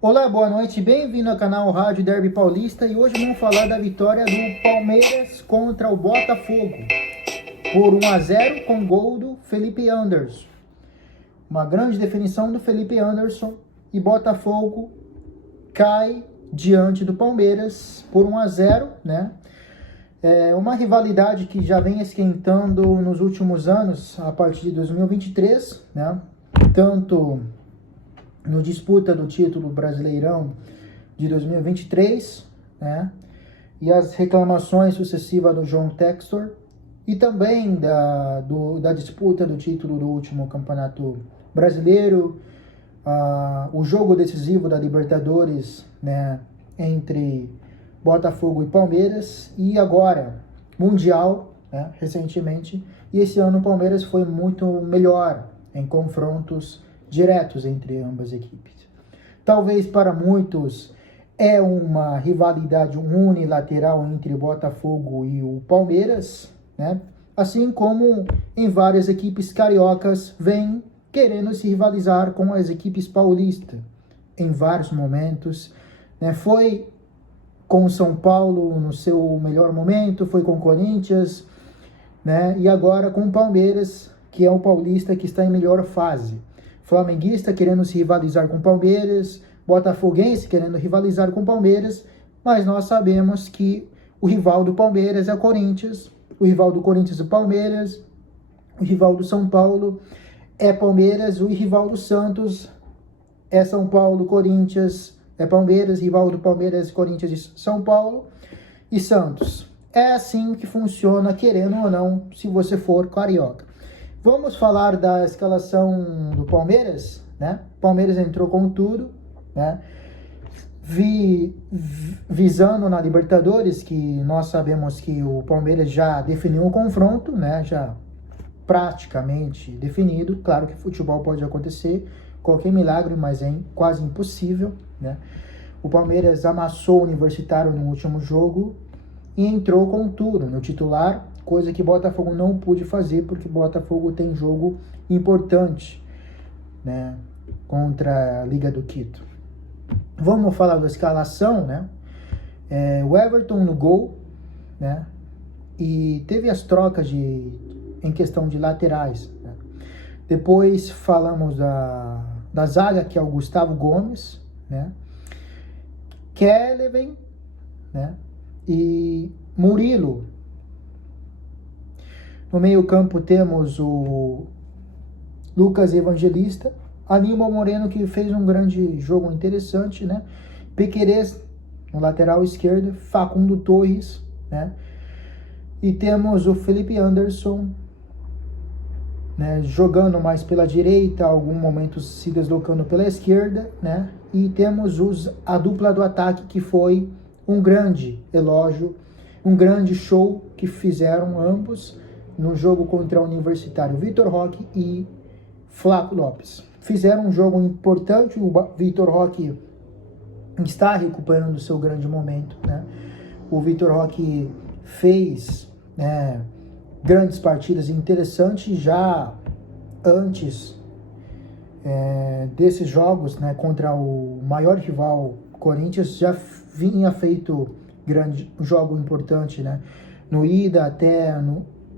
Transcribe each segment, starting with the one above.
Olá, boa noite, bem-vindo ao canal Rádio Derby Paulista e hoje vamos falar da vitória do Palmeiras contra o Botafogo por 1-0 com gol do Felipe Anderson. Uma grande definição do Felipe Anderson e Botafogo cai diante do Palmeiras por 1-0, né? É uma rivalidade que já vem esquentando nos últimos anos, a partir de 2023, né? Tanto no disputa do título Brasileirão de 2023, né? E as reclamações sucessivas do João Textor, e também da disputa do título do último Campeonato Brasileiro, o jogo decisivo da Libertadores, né, entre Botafogo e Palmeiras, e agora Mundial, né, recentemente, e esse ano o Palmeiras foi muito melhor em confrontos diretos entre ambas equipes. Talvez para muitos é uma rivalidade unilateral entre o Botafogo e o Palmeiras, né? Assim como em várias equipes cariocas vêm querendo se rivalizar com as equipes paulistas em vários momentos, né? Foi com o São Paulo no seu melhor momento, foi com o Corinthians, né? E agora com o Palmeiras, que é o paulista que está em melhor fase. Flamenguista querendo se rivalizar com o Palmeiras, botafoguense querendo rivalizar com o Palmeiras, mas nós sabemos que o rival do Palmeiras é o Corinthians, o rival do Corinthians é o Palmeiras, o rival do São Paulo é Palmeiras, o rival do Santos é São Paulo, Corinthians é Palmeiras, rival do Palmeiras, Corinthians e São Paulo e Santos. É assim que funciona, querendo ou não, se você for carioca. Vamos falar da escalação do Palmeiras, né? Palmeiras entrou com tudo, né? Visando na Libertadores, que nós sabemos que o Palmeiras já definiu o confronto, né? Já praticamente definido. Claro que futebol pode acontecer, qualquer milagre, mas é quase impossível, né? O Palmeiras amassou o Universitário no último jogo e entrou com tudo no titular, coisa que Botafogo não pôde fazer, porque Botafogo tem jogo importante, né, contra a Liga do Quito. Vamos falar da escalação, né? O Everton no gol, né? E teve as trocas em questão de laterais, né? Depois falamos da zaga, que é o Gustavo Gomes, né? Kelvin, né? E Murilo. No meio-campo temos o Lucas Evangelista, Aníbal Moreno, que fez um grande jogo interessante, né? Piquerez no lateral esquerdo, Facundo Torres, né? E temos o Felipe Anderson, né, jogando mais pela direita, algum momento se deslocando pela esquerda, né? E temos a dupla do ataque, que foi um grande elogio, um grande show que fizeram ambos no jogo contra o Universitário, Vitor Roque e Flaco Lopes. Fizeram um jogo importante, o Vitor Roque está recuperando o seu grande momento, né? O Vitor Roque fez, né, grandes partidas interessantes já antes desses jogos, né, contra o maior rival Corinthians, já vinha feito um jogo importante, né? No ida até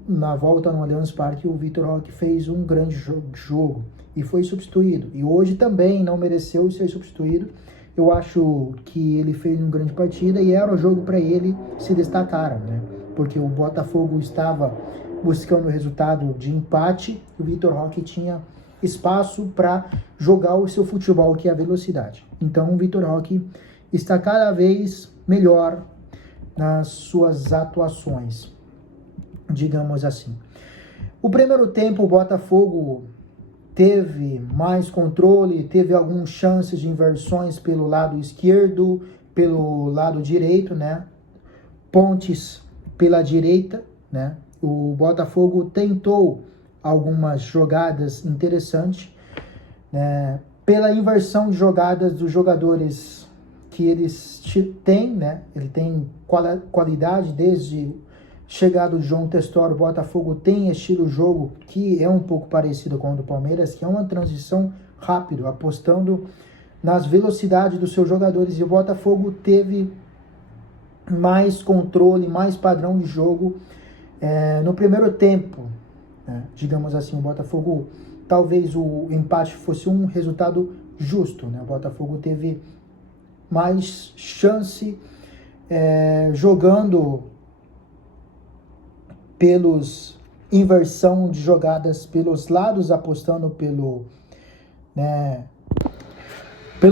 na volta no Allianz Parque, o Vitor Roque fez um grande jogo e foi substituído. E hoje também não mereceu ser substituído. Eu acho que ele fez uma grande partida e era o jogo para ele se destacar, né? Porque o Botafogo estava buscando o resultado de empate, o Vitor Roque tinha espaço para jogar o seu futebol, que é a velocidade. Então o Vitor Roque está cada vez melhor nas suas atuações, digamos assim. O primeiro tempo o Botafogo teve mais controle, teve algumas chances de inversões pelo lado esquerdo, pelo lado direito, né? Pontes pela direita, né? O Botafogo tentou algumas jogadas interessantes, né? Pela inversão de jogadas dos jogadores que eles têm, né? Ele tem qualidade desde chegado do João Textor. O Botafogo tem estilo jogo que é um pouco parecido com o do Palmeiras, que é uma transição rápida, apostando nas velocidades dos seus jogadores, e o Botafogo teve mais controle, mais padrão de jogo no primeiro tempo, né? Digamos assim, o Botafogo, talvez o empate fosse um resultado justo, né? O Botafogo teve mais chance jogando pelos inversão de jogadas pelos lados, apostando pelo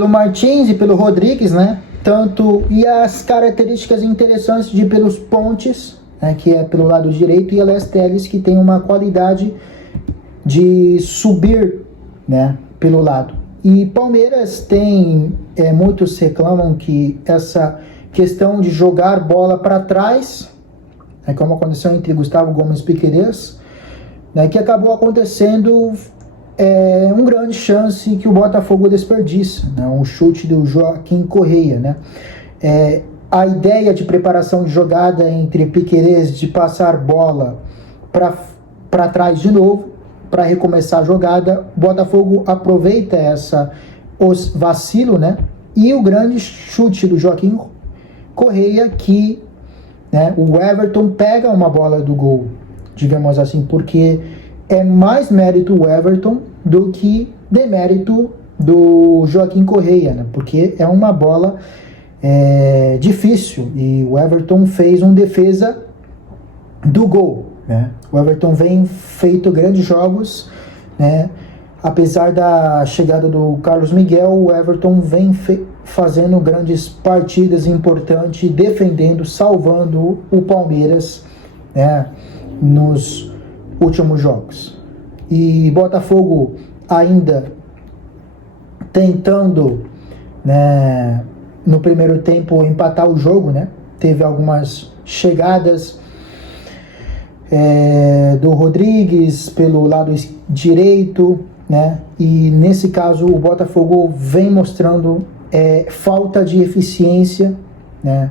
Martins e pelo Rodrigues, né? E as características interessantes de pelos pontes, né, que é pelo lado direito, e Elias Telles, que tem uma qualidade de subir, né, pelo lado. E Palmeiras tem, muitos reclamam que essa questão de jogar bola para trás, como aconteceu entre Gustavo Gomes e Piquerez, né, que acabou acontecendo uma grande chance que o Botafogo desperdiça, né, um chute do Joaquim Correia, né. A ideia de preparação de jogada entre Piquerez de passar bola para trás de novo, para recomeçar a jogada, o Botafogo aproveita os vacilo, né, e o grande chute do Joaquim Correia, que, né, o Everton pega uma bola do gol, digamos assim, porque é mais mérito o Everton do que demérito do Joaquim Correia, né, porque é uma bola difícil, e o Everton fez uma defesa do gol, né? O Everton vem feito grandes jogos, né? Apesar da chegada do Carlos Miguel, o Everton vem fazendo grandes partidas importantes, defendendo, salvando o Palmeiras, né, nos últimos jogos. E Botafogo ainda tentando, né, no primeiro tempo empatar o jogo, né? Teve algumas chegadas do Rodrigues pelo lado direito, né? E nesse caso o Botafogo vem mostrando falta de eficiência, né?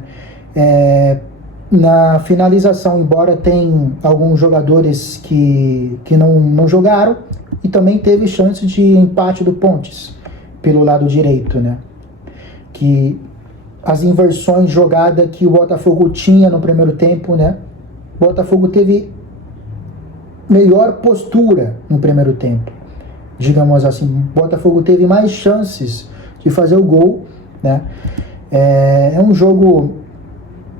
Na finalização, embora tem alguns jogadores que não jogaram, e também teve chance de empate do Pontes pelo lado direito, né? Que as inversões de jogada que o Botafogo tinha no primeiro tempo, né? O Botafogo teve melhor postura no primeiro tempo, digamos assim. O Botafogo teve mais chances de fazer o gol, né? É um jogo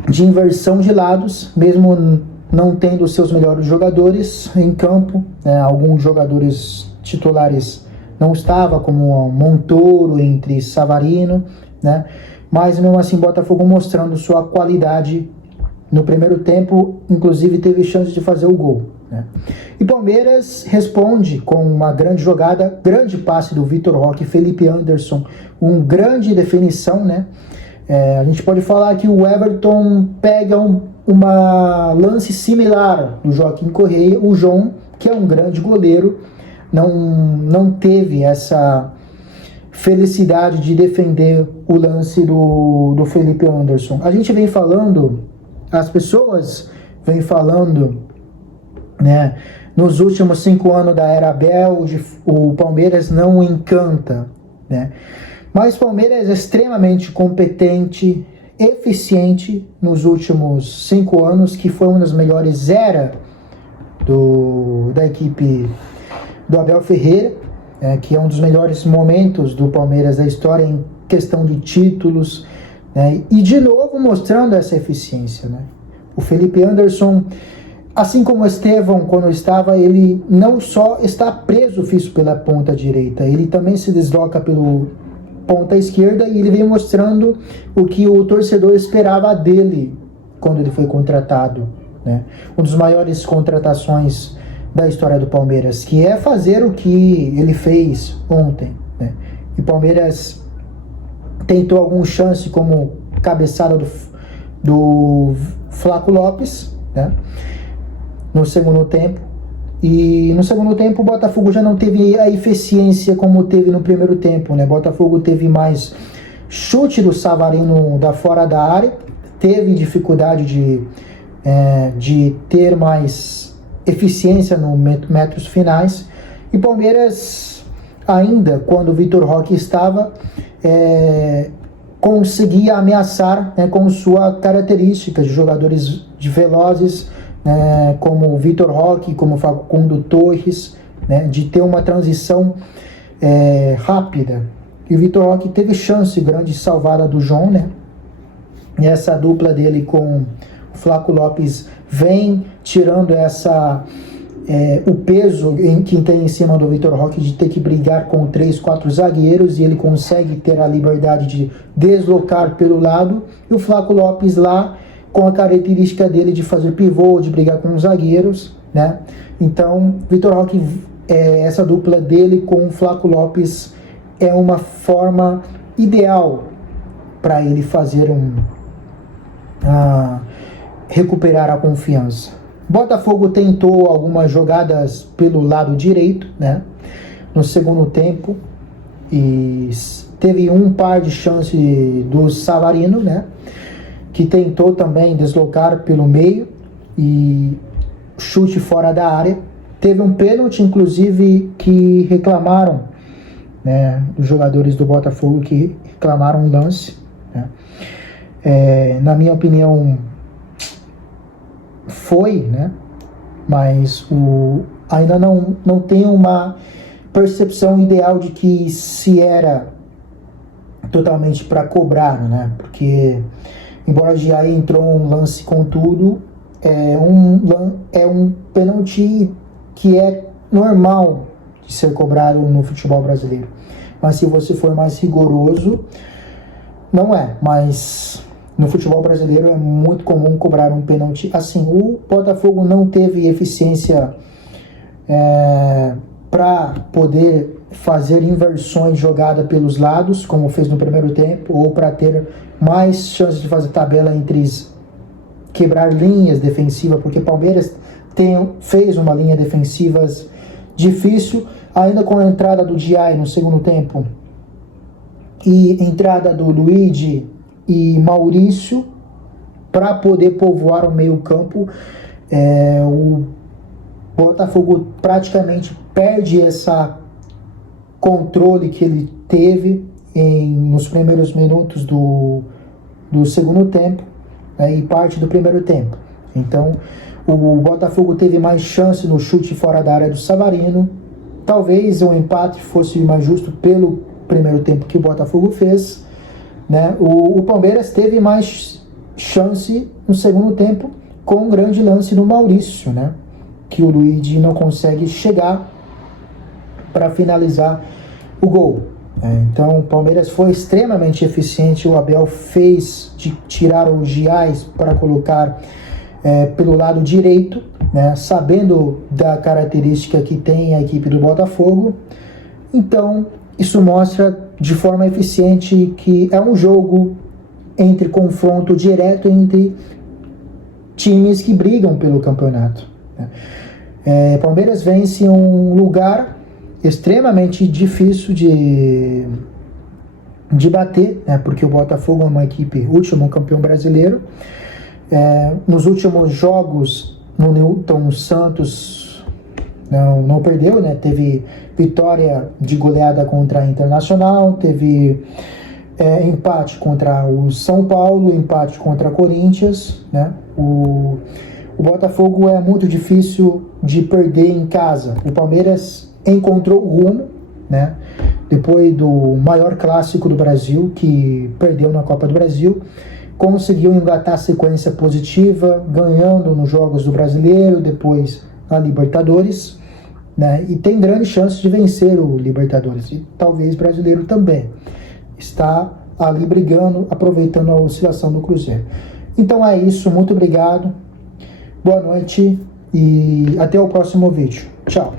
de inversão de lados, mesmo não tendo os seus melhores jogadores em campo, né? Alguns jogadores titulares não estavam, como Montoro entre Savarino, né? Mas mesmo assim, Botafogo mostrando sua qualidade no primeiro tempo, inclusive teve chance de fazer o gol, né? E Palmeiras responde com uma grande jogada, grande passe do Vitor Roque, Felipe Anderson, grande definição, né? A gente pode falar que o Everton pega uma lance similar do Joaquim Correia, o João, que é um grande goleiro, não teve essa felicidade de defender o lance do Felipe Anderson. A gente vem falando, as pessoas vêm falando, né, nos últimos 5 anos da era Abel, o Palmeiras não encanta, né? Mas o Palmeiras é extremamente competente, eficiente nos últimos 5 anos, que foi uma das melhores eras da equipe do Abel Ferreira, que é um dos melhores momentos do Palmeiras da história em questão de títulos, né? E de novo mostrando essa eficiência, né? O Felipe Anderson, assim como o Estevão, quando estava, ele não só está preso fixo pela ponta direita, ele também se desloca pelo ponta esquerda, e ele vem mostrando o que o torcedor esperava dele quando ele foi contratado, né? Uma das maiores contratações da história do Palmeiras, que é fazer o que ele fez ontem, né? E o Palmeiras tentou alguma chance, como cabeçada do Flaco Lopes, né, no segundo tempo. E no segundo tempo o Botafogo já não teve a eficiência como teve no primeiro tempo, né? O Botafogo teve mais chute do Savarino da fora da área, teve dificuldade de ter mais eficiência nos metros finais, e Palmeiras ainda quando o Vitor Roque estava, conseguia ameaçar, né, com sua característica de jogadores de velozes, como o Vitor Roque, como o Facundo Torres, né, de ter uma transição rápida. E o Vitor Roque teve chance grande de salvar a do João, né? E essa dupla dele com o Flaco Lopes vem tirando o peso que tem em cima do Vitor Roque de ter que brigar com 3, 4 zagueiros, e ele consegue ter a liberdade de deslocar pelo lado, e o Flaco Lopes lá com a característica dele de fazer pivô, de brigar com os zagueiros, né? Então, Vitor Roque, essa dupla dele com o Flaco Lopes é uma forma ideal para ele fazer recuperar a confiança. Botafogo tentou algumas jogadas pelo lado direito, né, no segundo tempo, e teve um par de chances do Savarino, né, que tentou também deslocar pelo meio e chute fora da área. Teve um pênalti, inclusive, que reclamaram, né, os jogadores do Botafogo que reclamaram um lance, né. Na minha opinião, foi, né? Mas ainda não tem uma percepção ideal de que se era totalmente para cobrar, né? Porque, embora já entrou um lance com tudo, é um pênalti que é normal de ser cobrado no futebol brasileiro. Mas se você for mais rigoroso, não é. Mas no futebol brasileiro é muito comum cobrar um pênalti assim. O Botafogo não teve eficiência para poder fazer inversões de jogada pelos lados, como fez no primeiro tempo, ou para ter mais chances de fazer tabela entre quebrar linhas defensivas, porque o Palmeiras fez uma linha defensiva difícil, ainda com a entrada do Diay no segundo tempo e entrada do Luigi e Maurício para poder povoar o meio campo. O Botafogo praticamente perde essa controle que ele teve nos primeiros minutos do segundo tempo, né, e parte do primeiro tempo. Então o Botafogo teve mais chance no chute fora da área do Savarino. Talvez o empate fosse mais justo pelo primeiro tempo que o Botafogo fez, né? O Palmeiras teve mais chance no segundo tempo com um grande lance no Maurício, né? Que o Luigi não consegue chegar para finalizar o gol. Então o Palmeiras foi extremamente eficiente. O Abel fez de tirar o Giais para colocar pelo lado direito, né? Sabendo da característica que tem a equipe do Botafogo. Então isso mostra de forma eficiente que é um jogo entre confronto direto entre times que brigam pelo campeonato. Palmeiras vence um lugar extremamente difícil de bater, né, porque o Botafogo é uma equipe, último campeão brasileiro. Nos últimos jogos no Newton Santos não perdeu, né? Teve vitória de goleada contra a Internacional, teve empate contra o São Paulo, empate contra a Corinthians, né? O Botafogo é muito difícil de perder em casa. O Palmeiras encontrou o rumo, né? Depois do maior clássico do Brasil, que perdeu na Copa do Brasil, conseguiu engatar a sequência positiva, ganhando nos jogos do Brasileiro, depois na Libertadores, né? E tem grande chance de vencer o Libertadores, e talvez Brasileiro também. Está ali brigando, aproveitando a oscilação do Cruzeiro. Então é isso, muito obrigado, boa noite e até o próximo vídeo. Tchau.